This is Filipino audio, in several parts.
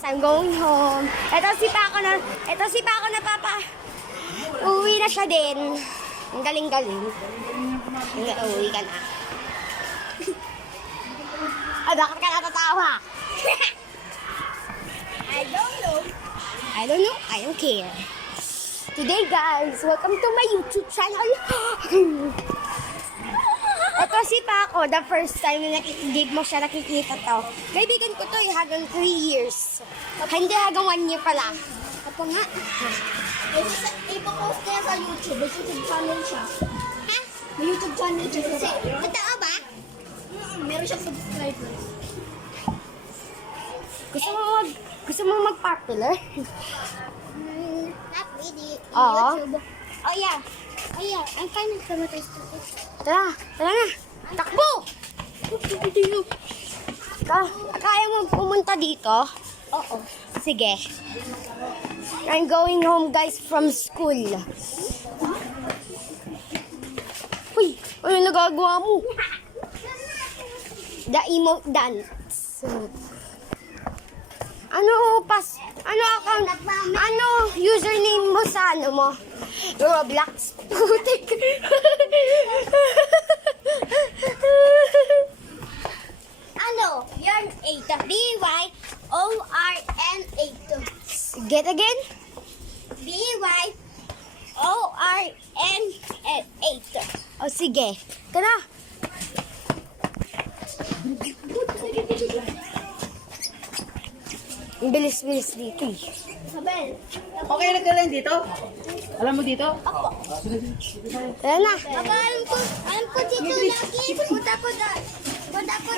I'm going home. Ito si Paco na papa. Uwi na siya din. Ang galing-galing. Uwi ka na. Ay, bakit ka natatawa? I don't know. I don't care. Today guys, welcome to my YouTube channel. Ito si Paco, the first time na hindi mo siya nakikita to. Kaibigan ko to hanggang 3 years. Hindi hanggang 1 year pala. Ako nga. Ipopost niya sa YouTube. May YouTube channel siya. Ha? May YouTube channel siya. Totoo ba? Meron siyang subscribers. Gusto mo mag-popular? Not really. Oo. YouTube. Oh yeah. I'm fine with tomatoes. Tara na. Takbo! Kaya mo pumunta dito? Oo. Sige. I'm going home guys from school. Uy, ano nagagawa mo? The emote dance. Ano username mo sa ano mo? Roblox. Putik. Ano? Yarn 8. BYORN 8. Get again? BYORN 8. O sige. Tara. Ang bilis-bilis dito eh. Sabel. Okay na ka lang dito? Alam mo dito? Tara na. Papa, alam ko dito lagi. Punta ko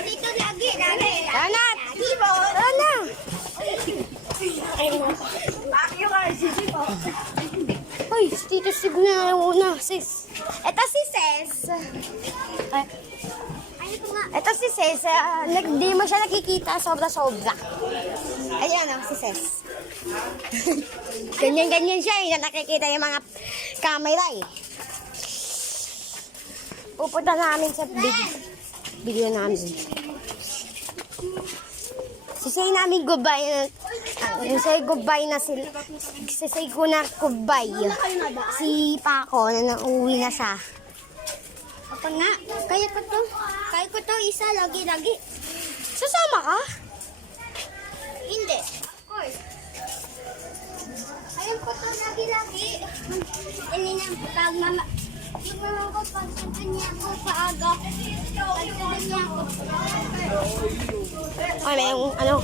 dito lagi. Tara na. Tara na. Bakit ka si Tipo? Uy, si Tito Sig na yung una, sis. Ito si Ses. Ano ko nga? Ito si Ses. Di mo siya nakikita, sobra-sobra. Ayan ang si Ses. Ganyan-ganyan siya eh. Nakikita yung mga camera eh. Pupunta namin sa video namin. Sisay namin goodbye. Sisay goodbye na sila. Sisay ko na goodbye. Si Paco na nauwi na siya. Apa nga? Kaya ko to isa lagi-lagi. Sasama ka? Hindi. Of course. Ayaw ko to lagi-lagi. Hindi na pag mama. Yung mama ko pagsunod niya ako paaga. Pagsunod niya ako. Ay, may ano.